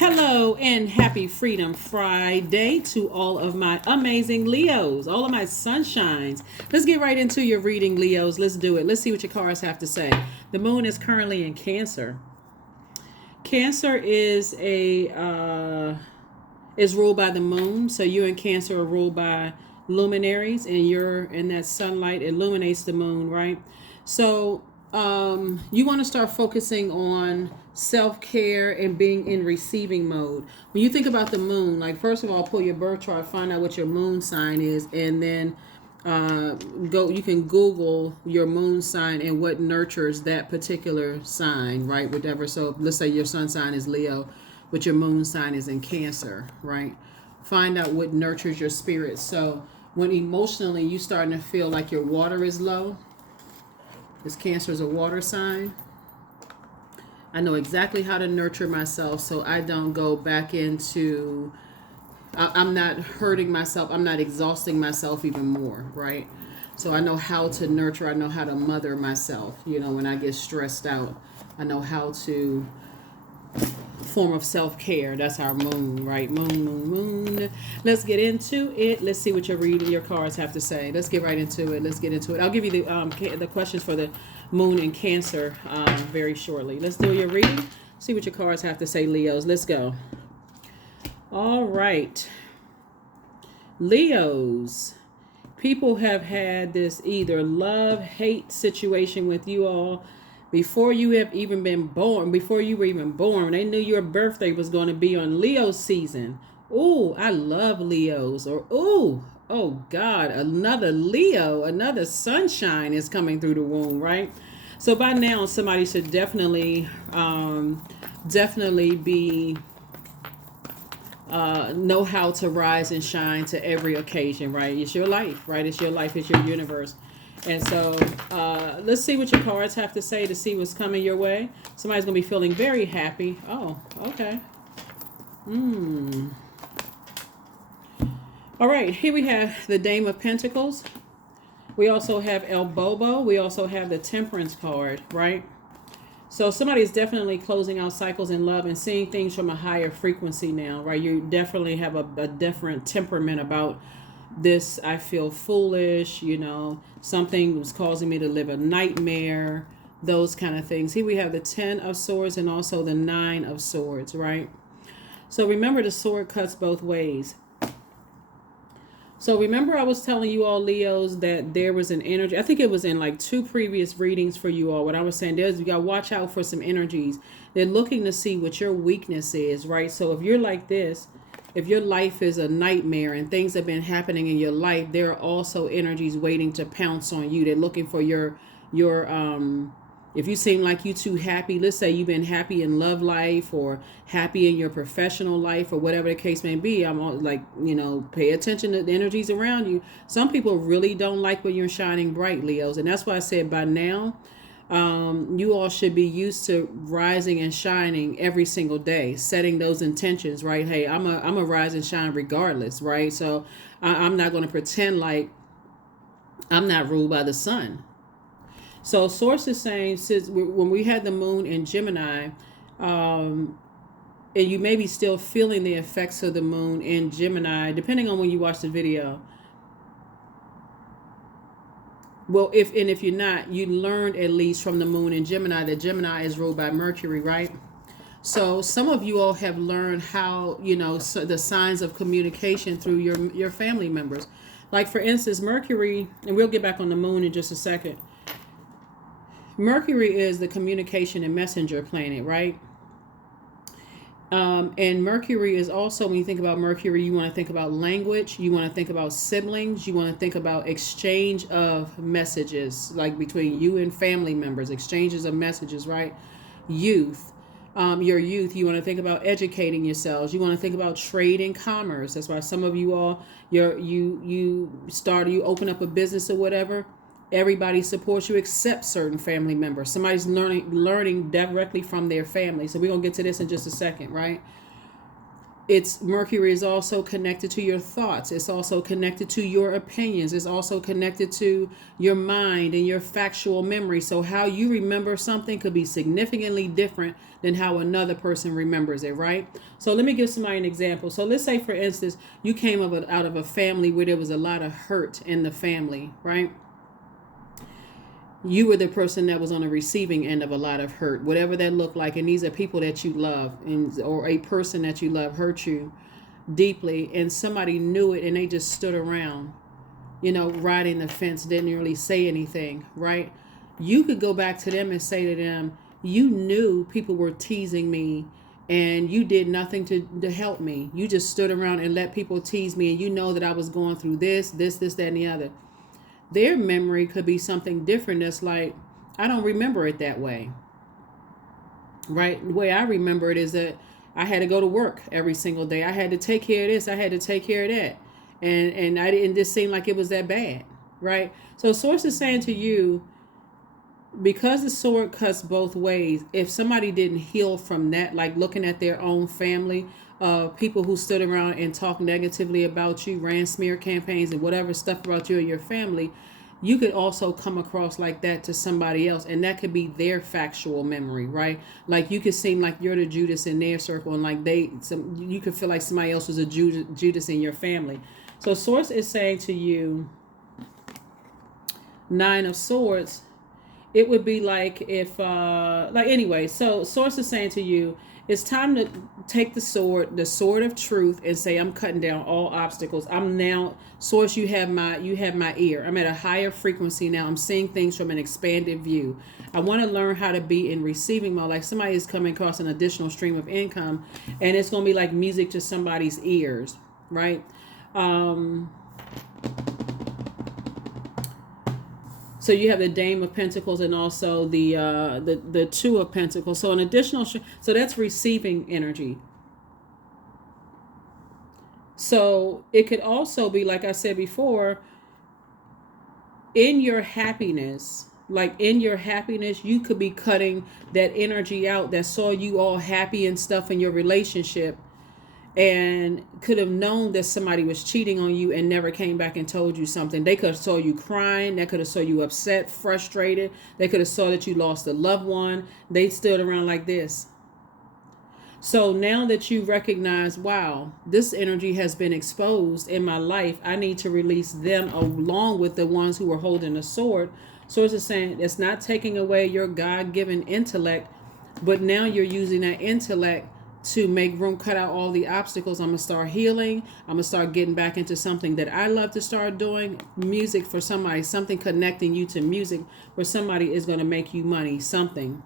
Hello and happy Freedom Friday to all of my amazing Leos, all of my sunshines. Let's get right into your reading, Leos. Let's do it. Let's see what your cards have to say. The moon is currently in Cancer. Cancer is ruled by the moon, so you and Cancer are ruled by luminaries, and that sunlight illuminates the moon, right? So you want to start focusing on self-care and being in receiving mode. When you think about the moon, like, first of all, pull your birth chart, find out what your moon sign is, and then you can Google your moon sign and what nurtures that particular sign, right? Whatever. So let's say your sun sign is Leo, but your moon sign is in Cancer, right? Find out what nurtures your spirit. So when emotionally you starting to feel like your water is low, this Cancer is a water sign. I know exactly how to nurture myself so I don't go back into, I'm not hurting myself, I'm not exhausting myself even more, right? So I know how to nurture, I know how to mother myself. When I get stressed out, I know how to form of self-care. That's our moon, right? Moon. Let's get into it. Let's see what your cards have to say. Let's get right into it. I'll give you the questions for the moon in Cancer very shortly. Let's do your reading. See what your cards have to say, Leos. Let's go. All right. Leos. People have had this either love-hate situation with you all before you have even been born, before you were even born. They knew your birthday was going to be on Leo season. Ooh, I love Leos. Or, ooh, oh God, another Leo, another sunshine is coming through the womb, right? So by now, somebody should definitely be, know how to rise and shine to every occasion, right? It's your life, right? It's your life, it's your universe. And so let's see what your cards have to say to see what's coming your way. Somebody's going to be feeling very happy. Oh, okay. All right, here we have the Dame of Pentacles. We also have El Bobo. We also have the Temperance card, right? So somebody is definitely closing out cycles in love and seeing things from a higher frequency now, right? You definitely have a different temperament about this. I feel foolish, something was causing me to live a nightmare, those kind of things. Here we have the 10 of Swords and also the 9 of Swords, right? So remember, the sword cuts both ways. So remember, I was telling you all, Leos, that there was an energy. I think it was in like 2 previous readings for you all. What I was saying, you got to watch out for some energies. They're looking to see what your weakness is, right? So if you're like this, if your life is a nightmare and things have been happening in your life, there are also energies waiting to pounce on you. They're looking for your if you seem like you too happy, let's say you've been happy in love life or happy in your professional life or whatever the case may be. I'm all like, pay attention to the energies around you. Some people really don't like when you're shining bright, Leos. And that's why I said by now, you all should be used to rising and shining every single day, setting those intentions, right? Hey, I'm a rise and shine regardless, right? So I'm not going to pretend like I'm not ruled by the sun. So source is saying, since when we had the moon in Gemini, and you may be still feeling the effects of the moon in Gemini, depending on when you watch the video. Well, if you're not, you learned at least from the moon in Gemini that Gemini is ruled by Mercury, right? So some of you all have learned how, the signs of communication through your family members. Like, for instance, Mercury, and we'll get back on the moon in just a second. Mercury is the communication and messenger planet, right? And Mercury is also, when you think about Mercury, you want to think about language, you want to think about siblings, you want to think about exchange of messages, like between you and family members, exchanges of messages, right? Youth. Your youth, you want to think about educating yourselves. You want to think about trade and commerce. That's why some of you all, you open up a business or whatever. Everybody supports you except certain family members. Somebody's learning directly from their family. So we're going to get to this in just a second, right? It's Mercury is also connected to your thoughts. It's also connected to your opinions. It's also connected to your mind and your factual memory. So how you remember something could be significantly different than how another person remembers it, right? So let me give somebody an example. So let's say, for instance, you came up out of a family where there was a lot of hurt in the family, right? You were the person that was on the receiving end of a lot of hurt, whatever that looked like. And these are people that you love, or a person that you love hurt you deeply, and somebody knew it and they just stood around, riding the fence, didn't really say anything, right? You could go back to them and say to them, you knew people were teasing me and you did nothing to help me. You just stood around and let people tease me, and you know that I was going through this, that, and the other. Their memory could be something different. That's like, I don't remember it that way, right? The way I remember it is that I had to go to work every single day. I had to take care of this. I had to take care of that. And I didn't just seem like it was that bad, right? So Source is saying to you, because the sword cuts both ways, if somebody didn't heal from that, like looking at their own family, people who stood around and talked negatively about you, ran smear campaigns and whatever stuff about you and your family, you could also come across like that to somebody else, and that could be their factual memory, right? Like you could seem like you're the Judas in their circle, and like you could feel like somebody else was a Judas in your family. So Source is saying to you, Nine of Swords, it would be like if, anyway, so Source is saying to you, it's time to take the sword of truth, and say, I'm cutting down all obstacles. I'm now, Source, you have my ear. I'm at a higher frequency now. I'm seeing things from an expanded view. I want to learn how to be in receiving mode. Like somebody is coming across an additional stream of income, and it's going to be like music to somebody's ears, right? So you have the Dame of Pentacles and also the Two of Pentacles. So an additional, so that's receiving energy. So it could also be, like I said before, in your happiness, you could be cutting that energy out that saw you all happy and stuff in your relationship, and could have known that somebody was cheating on you and never came back and told you something. They could have saw you crying. They could have saw you upset, frustrated. They could have saw that you lost a loved one. They stood around like this. So now that you recognize, wow, this energy has been exposed in my life, I need to release them along with the ones who are holding the sword. So it's just saying, it's not taking away your God-given intellect, but now you're using that intellect to make room, cut out all the obstacles. I'm going to start healing. I'm going to start getting back into something that I love to start doing. Music for somebody, something connecting you to music for somebody is going to make you money. Something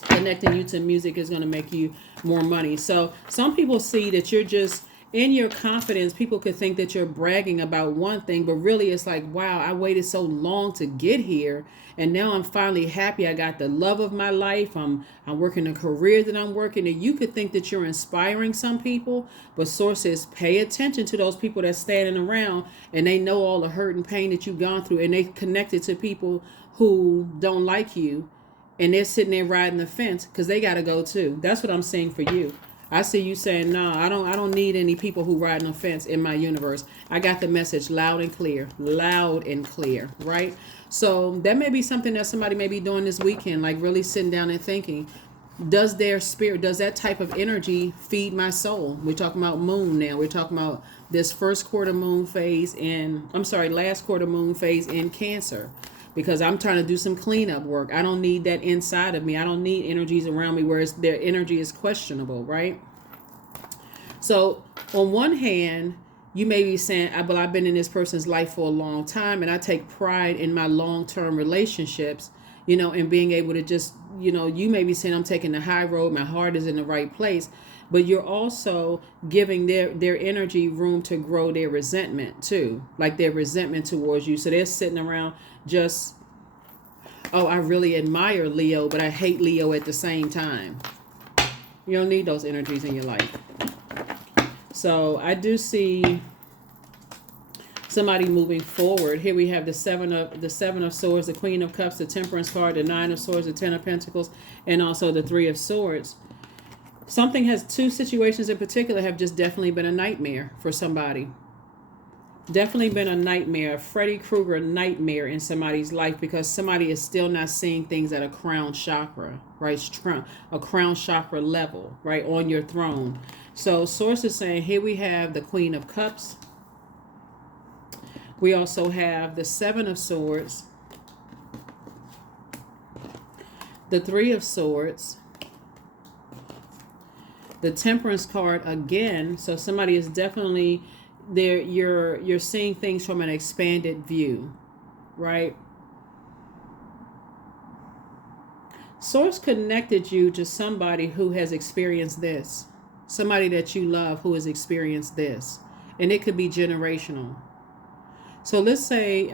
connecting you to music is going to make you more money. So some people see that you're just in your confidence. People could think that you're bragging about one thing, but really it's like, wow, I waited so long to get here, and now I'm finally happy. I got the love of my life. I'm working a career that I'm working, and you could think that you're inspiring some people, but Source says, pay attention to those people that's standing around and they know all the hurt and pain that you've gone through, and they connected to people who don't like you, and they're sitting there riding the fence because they got to go too. That's what I'm saying for you. I see you saying, no, I don't need any people who ride on the fence in my universe. I got the message loud and clear, right? So that may be something that somebody may be doing this weekend, like really sitting down and thinking, does their spirit, does that type of energy feed my soul? We're talking about moon now. We're talking about this last quarter moon phase in Cancer. Because I'm trying to do some cleanup work. I don't need that inside of me. I don't need energies around me where their energy is questionable, right? So on one hand, you may be saying, well, I've been in this person's life for a long time, and I take pride in my long-term relationships, and being able to just, you may be saying, I'm taking the high road. My heart is in the right place. But you're also giving their energy room to grow their resentment too, like their resentment towards you. So they're sitting around just, oh, I really admire Leo, but I hate Leo at the same time. You don't need those energies in your life. So I do see somebody moving forward. Here we have the seven of Swords, the Queen of Cups, the Temperance card, the Nine of Swords, the Ten of Pentacles, and also the Three of Swords. Two situations in particular have just definitely been a nightmare for somebody. Definitely been a nightmare, a Freddy Krueger nightmare in somebody's life, because somebody is still not seeing things at a crown chakra, right? A crown chakra level, right, on your throne. So Source is saying, here we have the Queen of Cups. We also have the Seven of Swords, the Three of Swords, the Temperance card again. So somebody is definitely there. You're seeing things from an expanded view, right? Source connected you to somebody who has experienced this, somebody that you love who has experienced this, and it could be generational. So let's say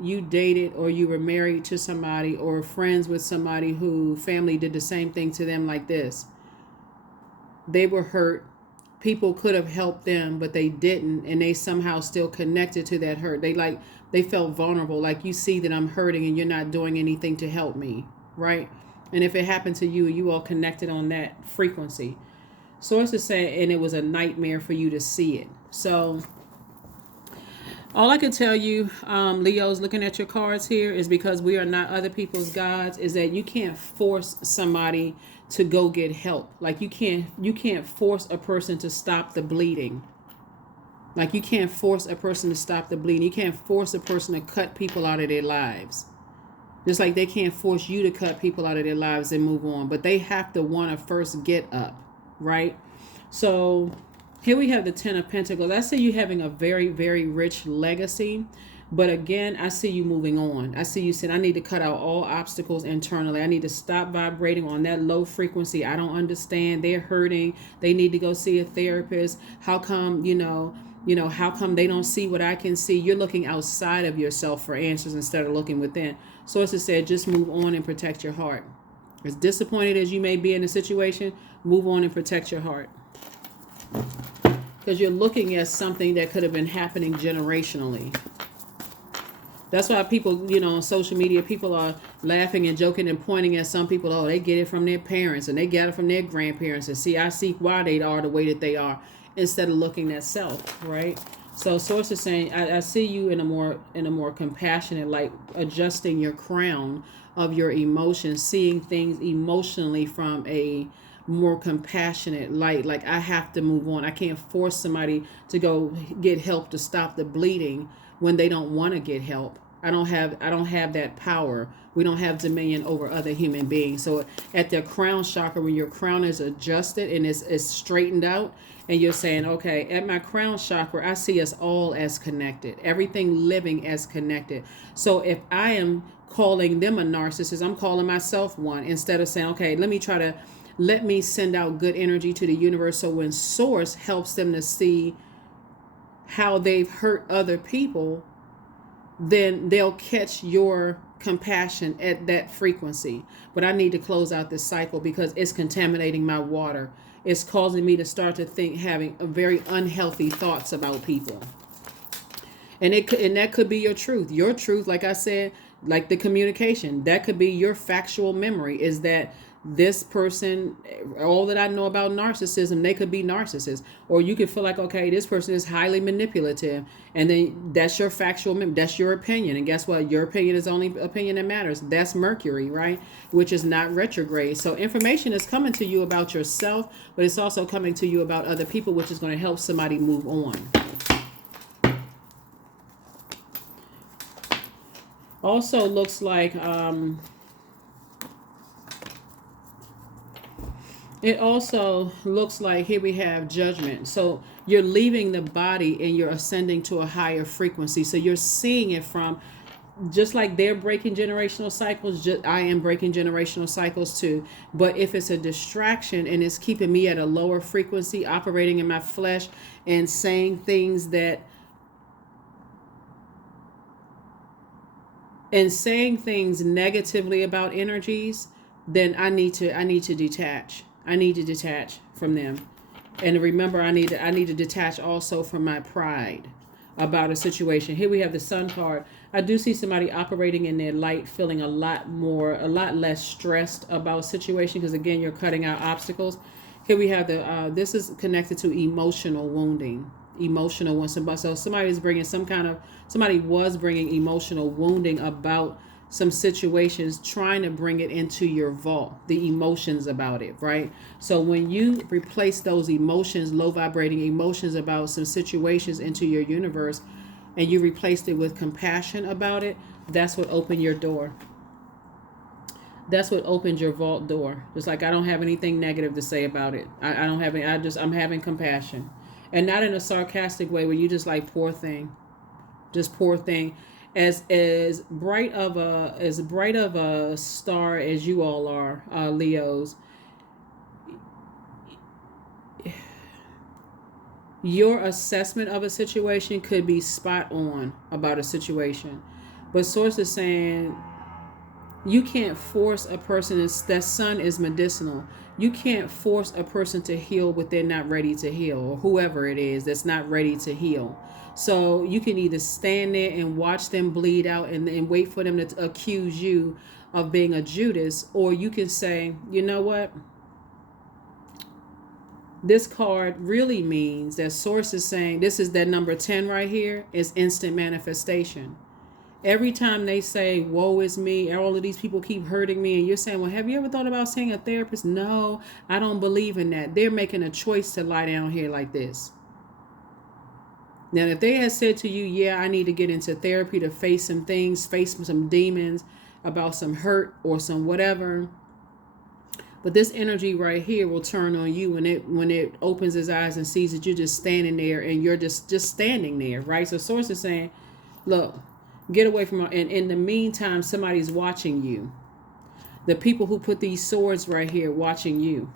you dated or you were married to somebody or friends with somebody who family did the same thing to them like this. They were hurt. People could have helped them, but they didn't, and they somehow still connected to that hurt. They felt vulnerable, like, you see that I'm hurting and you're not doing anything to help me, right? And if it happened to you, you all connected on that frequency. Source is saying, and it was a nightmare for you to see it. So all I can tell you, Leos, looking at your cards here, is because we are not other people's gods, is that you can't force somebody to go get help. Like, you can't force a person to stop the bleeding. Like, you can't force a person to stop the bleeding. You can't force a person to cut people out of their lives. Just like they can't force you to cut people out of their lives and move on. But they have to want to first get up, right? So here we have the Ten of Pentacles. I see you having a very, very rich legacy. But again, I see you moving on. I see you saying, I need to cut out all obstacles internally. I need to stop vibrating on that low frequency. I don't understand. They're hurting. They need to go see a therapist. How come, how come they don't see what I can see? You're looking outside of yourself for answers instead of looking within. Sources said, just move on and protect your heart. As disappointed as you may be in a situation, move on and protect your heart. Because you're looking at something that could have been happening generationally. That's why people, on social media, people are laughing and joking and pointing at some people. Oh, they get it from their parents and they get it from their grandparents. And see, I see why they are the way that they are, instead of looking at self, right? So Source is saying, I see you in a more compassionate light, adjusting your crown of your emotions, seeing things emotionally from a more compassionate light. Like, I have to move on. I can't force somebody to go get help to stop the bleeding when they don't want to get help. I don't have that power. We don't have dominion over other human beings. So at the crown chakra, when your crown is adjusted and it's straightened out, and you're saying, okay, at my crown chakra, I see us all as connected, everything living as connected. So if I am calling them a narcissist, I'm calling myself one, instead of saying, okay, let me send out good energy to the universe. So when Source helps them to see how they've hurt other people, then they'll catch your compassion at that frequency. But I need to close out this cycle because it's contaminating my water. It's causing me to start to having a very unhealthy thoughts about people. And that could be your truth. Your truth, like I said, like the communication, that could be your factual memory, is that this person, all that I know about narcissism, they could be narcissists. Or you could feel like, okay, this person is highly manipulative, and then that's your factual memory, that's your opinion. And guess what? Your opinion is the only opinion that matters. That's Mercury, right? Which is not retrograde. So information is coming to you about yourself, but it's also coming to you about other people, which is going to help somebody move on. Also looks like it also looks like here we have Judgment. So you're leaving the body and you're ascending to a higher frequency. So you're seeing it from, just like they're breaking generational cycles, I am breaking generational cycles too. But if it's a distraction and it's keeping me at a lower frequency, operating in my flesh and saying things negatively about energies, then I need to detach. I need to detach from them. And remember, I need to detach also from my pride about a situation. Here we have the Sun card. I do see somebody operating in their light, feeling a lot less stressed about a situation, because again, you're cutting out obstacles. Here we have this is connected to emotional wounding. Emotional when somebody was bringing emotional wounding about some situations, trying to bring it into your vault, the emotions about it, right? So when you replace those emotions, low vibrating emotions about some situations into your universe, and you replaced it with compassion about it, that's what opened your door. That's what opened your vault door. Just like, I don't have anything negative to say about it. I don't have any, I'm having compassion. And not in a sarcastic way where you just like, poor thing. Just poor thing. As bright of a star as you all are, Leos, your assessment of a situation could be spot on about a situation. But source is saying you can't force a person. That sun is medicinal. You can't force a person to heal what they're not ready to heal, or whoever it is that's not ready to heal. So you can either stand there and watch them bleed out and wait for them to accuse you of being a Judas, or you can say, you know what? This card really means that source is saying, this is that number 10 right here, is instant manifestation. Every time they say, woe is me, all of these people keep hurting me, and you're saying, well, have you ever thought about seeing a therapist? No, I don't believe in that. They're making a choice to lie down here like this. Now, if they had said to you, yeah, I need to get into therapy to face some things, face some demons about some hurt or some whatever, but this energy right here will turn on you when it opens his eyes and sees that you're just standing there, and you're just standing there, right? So source is saying, look, get away from her. And in the meantime, somebody's watching you. The people who put these swords right here watching you.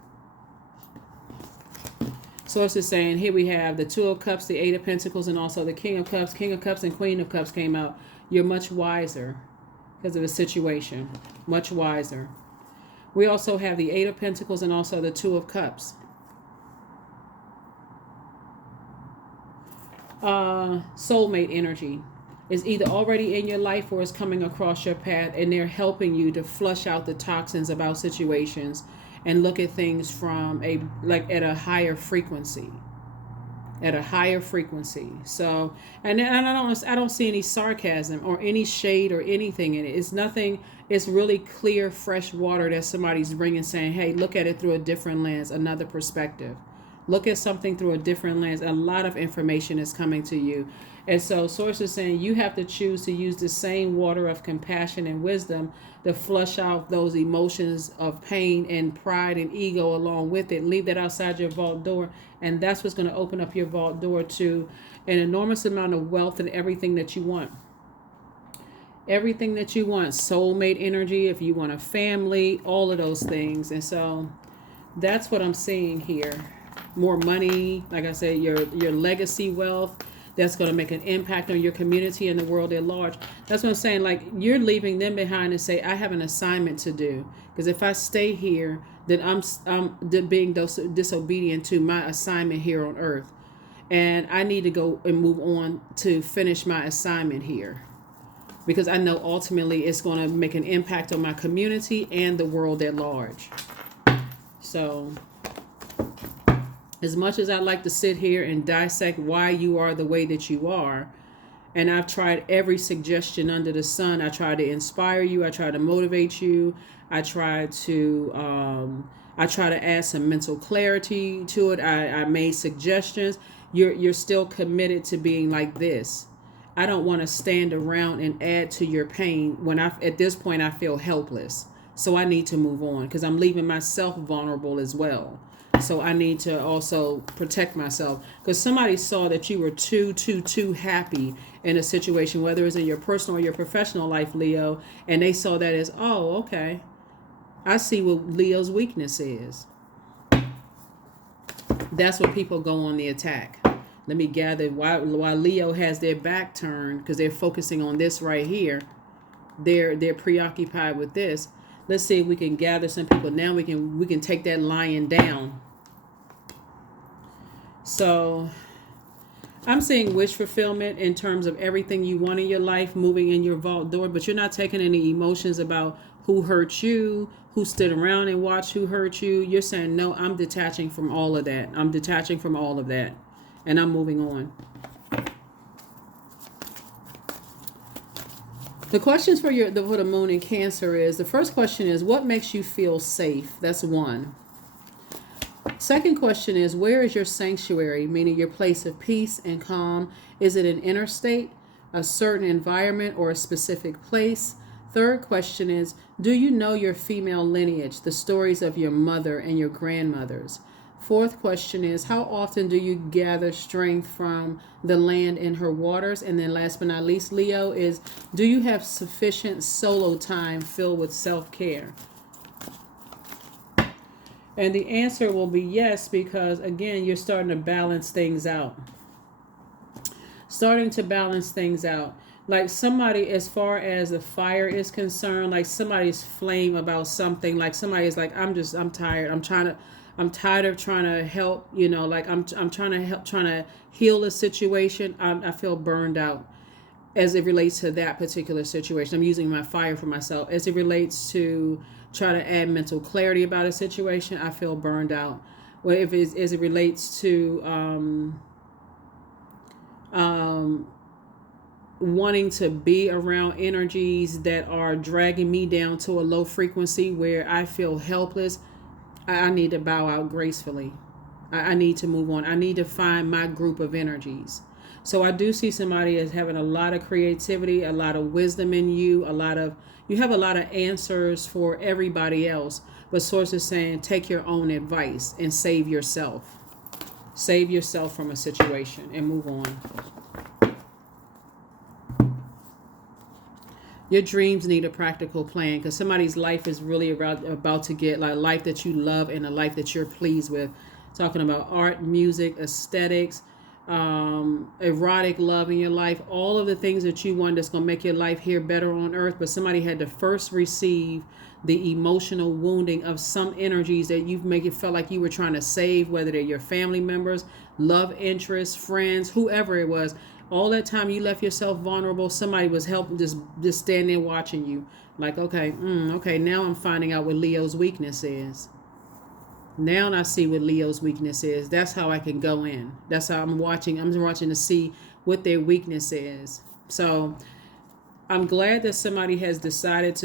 Source is saying, here we have the Two of Cups, the Eight of Pentacles, and also the King of Cups. King of Cups and Queen of Cups came out. You're much wiser because of the situation. Much wiser. We also have the Eight of Pentacles and also the Two of Cups. Soulmate energy is either already in your life or is coming across your path, and they're helping you to flush out the toxins about situations and look at things from at a higher frequency. At a higher frequency. So, and I don't see any sarcasm or any shade or anything in it. It's nothing. It's really clear, fresh water that somebody's bringing, saying, hey, look at it through a different lens, another perspective. Look at something through a different lens. A lot of information is coming to you. And so source is saying you have to choose to use the same water of compassion and wisdom to flush out those emotions of pain and pride and ego along with it. Leave that outside your vault door. And that's what's going to open up your vault door to an enormous amount of wealth and everything that you want. Everything that you want. Soulmate energy, if you want a family, all of those things. And so that's what I'm seeing here. More money, like I said, your legacy wealth. That's going to make an impact on your community and the world at large. That's what I'm saying. Like, you're leaving them behind and say, I have an assignment to do. Because if I stay here, then I'm being disobedient to my assignment here on earth. And I need to go and move on to finish my assignment here. Because I know ultimately it's going to make an impact on my community and the world at large. So, as much as I'd like to sit here and dissect why you are the way that you are, and I've tried every suggestion under the sun. I try to inspire you. I try to motivate you. I try to add some mental clarity to it. I made suggestions. You're still committed to being like this. I don't want to stand around and add to your pain when at this point I feel helpless. So I need to move on because I'm leaving myself vulnerable as well. So I need to also protect myself because somebody saw that you were too happy in a situation, whether it's in your personal or your professional life, Leo, and they saw that as, oh, okay, I see what Leo's weakness is. That's what people go on the attack. Let me gather while Leo has their back turned because they're focusing on this right here. They're preoccupied with this. Let's see if we can gather some people. Now we can take that lion down. So I'm seeing wish fulfillment in terms of everything you want in your life moving in your vault door, but you're not taking any emotions about who hurt you, who stood around and watched who hurt you. You're saying, no, I'm detaching from all of that. I'm detaching from all of that. And I'm moving on. The questions for the moon in Cancer is, the first question is, what makes you feel safe? That's one. Second question is, where is your sanctuary, meaning your place of peace and calm? Is it an inner state, a certain environment, or a specific place? Third question is, do you know your female lineage, the stories of your mother and your grandmothers? Fourth question is, how often do you gather strength from the land and her waters? And then last but not least, Leo, is, do you have sufficient solo time filled with self-care? And the answer will be yes, because again, you're starting to balance things out. Starting to balance things out. Like somebody, as far as the fire is concerned, like somebody's flame about something, like somebody is like, I'm tired. I'm tired of trying to help, like I'm trying to heal a situation. I feel burned out as it relates to that particular situation. I'm using my fire for myself. As it relates to try to add mental clarity about a situation, I feel burned out. Well, if it's, as it relates to wanting to be around energies that are dragging me down to a low frequency where I feel helpless, I need to bow out gracefully. I need to move on. I need to find my group of energies. So I do see somebody as having a lot of creativity, a lot of wisdom in you, you have a lot of answers for everybody else, but Source is saying take your own advice and save yourself. Save yourself from a situation and move on. Your dreams need a practical plan, because somebody's life is really about to get like a life that you love and a life that you're pleased with. Talking about art, music, aesthetics, erotic love in your life, all of the things that you want that's going to make your life here better on earth. But somebody had to first receive the emotional wounding of some energies that you've make it felt like you were trying to save, whether they're your family members, love interests, friends, whoever it was. All that time you left yourself vulnerable, somebody was helping, just standing watching you. Like, okay, now I'm finding out what Leo's weakness is. Now I see what Leo's weakness is. That's how I can go in. That's how I'm watching. I'm watching to see what their weakness is. So I'm glad that somebody has decided,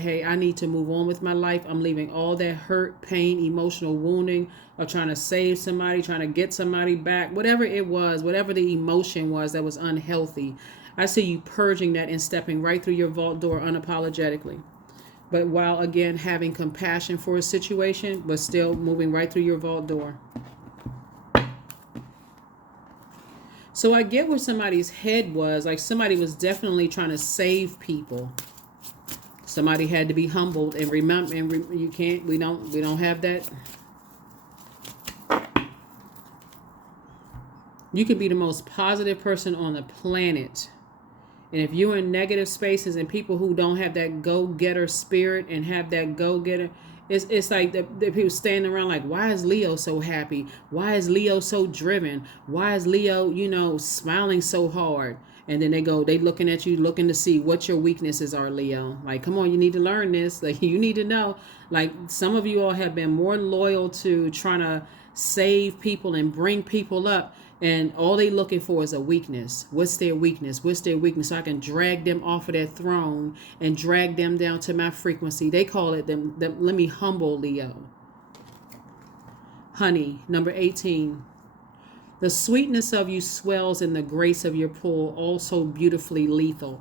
hey, I need to move on with my life. I'm leaving all that hurt, pain, emotional wounding, or trying to save somebody, trying to get somebody back, whatever it was, whatever the emotion was that was unhealthy. I see you purging that and stepping right through your vault door unapologetically. But while, again, having compassion for a situation, but still moving right through your vault door. So I get where somebody's head was. Like somebody was definitely trying to save people. Somebody had to be humbled and remember. And you can't. We don't have that. You could be the most positive person on the planet, and if you're in negative spaces and people who don't have that go-getter spirit and have that go-getter, it's like the people standing around like, why is Leo so happy? Why is Leo so driven? Why is Leo, smiling so hard? And then they looking at you, looking to see what your weaknesses are, Leo. Like, come on, you need to learn this. Like, you need to know. Like, some of you all have been more loyal to trying to save people and bring people up, and all they looking for is a weakness. What's their weakness? So I can drag them off of their throne and drag them down to my frequency. They call it them let me humble Leo. Honey, number 18. The sweetness of you swells in the grace of your pull, also beautifully lethal.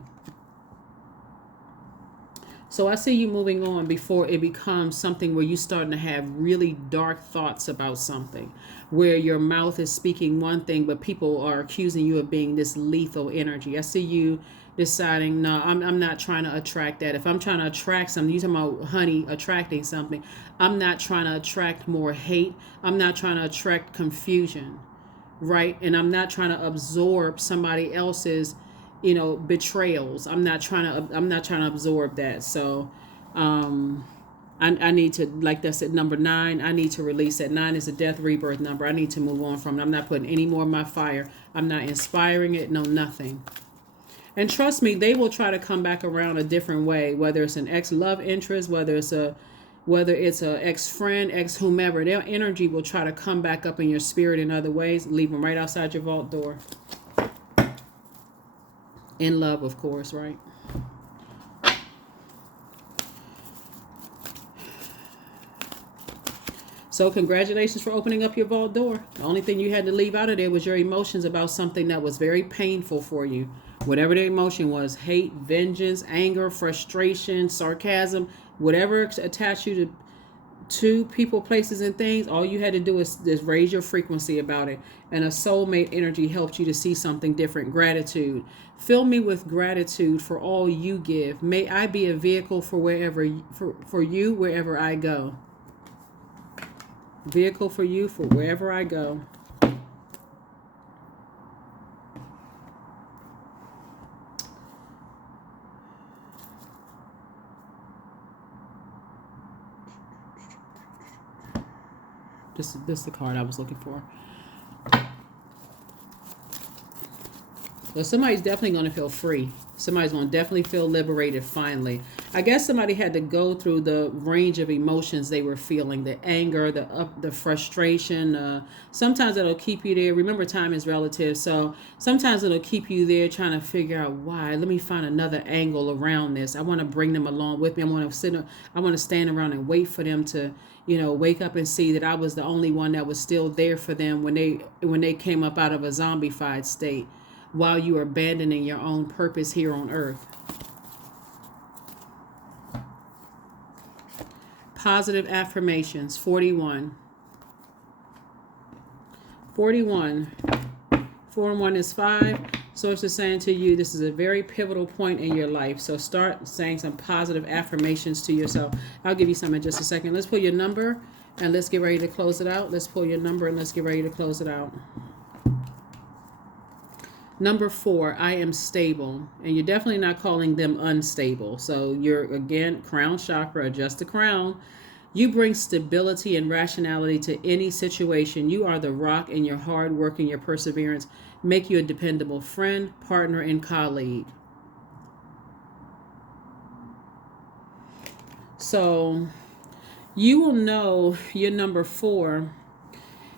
So I see you moving on before it becomes something where you're starting to have really dark thoughts about something, where your mouth is speaking one thing, but people are accusing you of being this lethal energy. I see you deciding, no, I'm not trying to attract that. If I'm trying to attract something, you're talking about honey attracting something. I'm not trying to attract more hate. I'm not trying to attract confusion, right? And I'm not trying to absorb somebody else's betrayals. I'm not trying to absorb that. So I need to, like that's at number 9, I need to release that. 9 is a death rebirth number. I need to move on from it. I'm not putting any more of my fire. I'm not inspiring it. No, nothing. And trust me, they will try to come back around a different way, whether it's an ex-love interest, whether it's a ex-friend, ex-whomever. Their energy will try to come back up in your spirit in other ways. Leave them right outside your vault door. In love, of course, right? So congratulations for opening up your vault door. The only thing you had to leave out of there was your emotions about something that was very painful for you. Whatever the emotion was, hate, vengeance, anger, frustration, sarcasm, whatever attached you to people, places, and things, all you had to do is raise your frequency about it. And a soulmate energy helped you to see something different. Gratitude. Fill me with gratitude for all you give. May I be a vehicle for you wherever I go. Vehicle for you for wherever I go. This is the card I was looking for. So somebody's definitely going to feel free. Somebody's going to definitely feel liberated finally. I guess somebody had to go through the range of emotions they were feeling. The anger, the frustration. Sometimes it'll keep you there. Remember, time is relative. So sometimes it'll keep you there trying to figure out why. Let me find another angle around this. I want to bring them along with me. I want to stand around and wait for them to, wake up and see that I was the only one that was still there for them when they came up out of a zombified state, while you are abandoning your own purpose here on earth. Positive affirmations, 41. 41. 4 and 1 is 5. Source is saying to you, this is a very pivotal point in your life. So start saying some positive affirmations to yourself. I'll give you some in just a second. Let's pull your number and let's get ready to close it out. Let's pull your number and let's get ready to close it out. Number 4, I am stable. And you're definitely not calling them unstable. So you're, again, crown chakra, adjust the crown. You bring stability and rationality to any situation. You are the rock, and your hard work and your perseverance make you a dependable friend, partner, and colleague. So you will know your number 4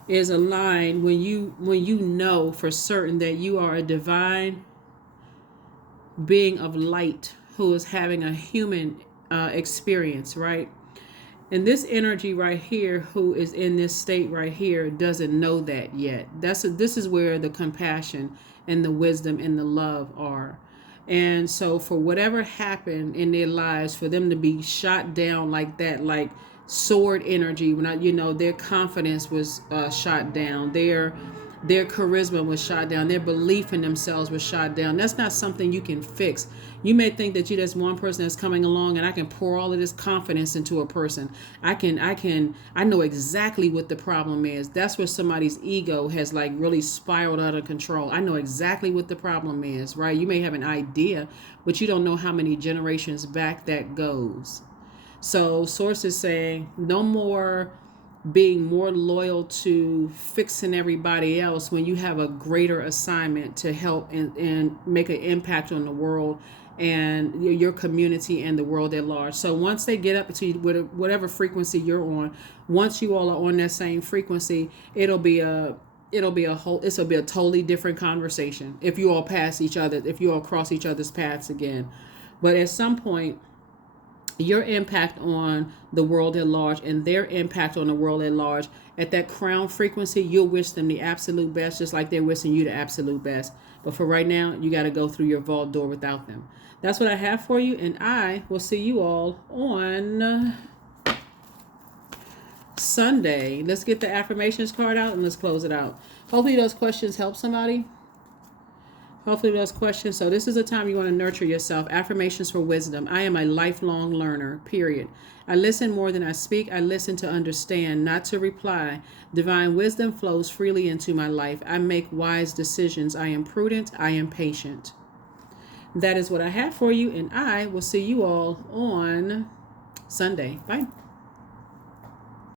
is aligned when you know for certain that you are a divine being of light who is having a human experience, right? And this energy right here, who is in this state right here, doesn't know that yet. This is where the compassion and the wisdom and the love are. And so for whatever happened in their lives, for them to be shot down like that, like sword energy, when their confidence was shot down, their charisma was shot down, their belief in themselves was shot down. That's not something you can fix. You may think that you're just one person that's coming along and I can pour all of this confidence into a person. I know exactly what the problem is. That's where somebody's ego has like really spiraled out of control. I know exactly what the problem is, right? You may have an idea, but you don't know how many generations back that goes. So source is saying no more being more loyal to fixing everybody else when you have a greater assignment to help and make an impact on the world and your community and the world at large. So once they get up to whatever frequency you're on, once you all are on that same frequency, it'll be a totally different conversation if you all pass each other, if you all cross each other's paths again. But at some point, your impact on the world at large and their impact on the world at large, at that crown frequency, you'll wish them the absolute best, just like they're wishing you the absolute best. But for right now, you got to go through your vault door without them. That's what I have for you, and I will see you all on Sunday. Let's get the affirmations card out and let's close it out. Hopefully those questions help somebody. Hopefully those questions. So this is a time you want to nurture yourself. Affirmations for wisdom. I am a lifelong learner, period. I listen more than I speak. I listen to understand, not to reply. Divine wisdom flows freely into my life. I make wise decisions. I am prudent. I am patient. That is what I have for you, and I will see you all on Sunday. Bye.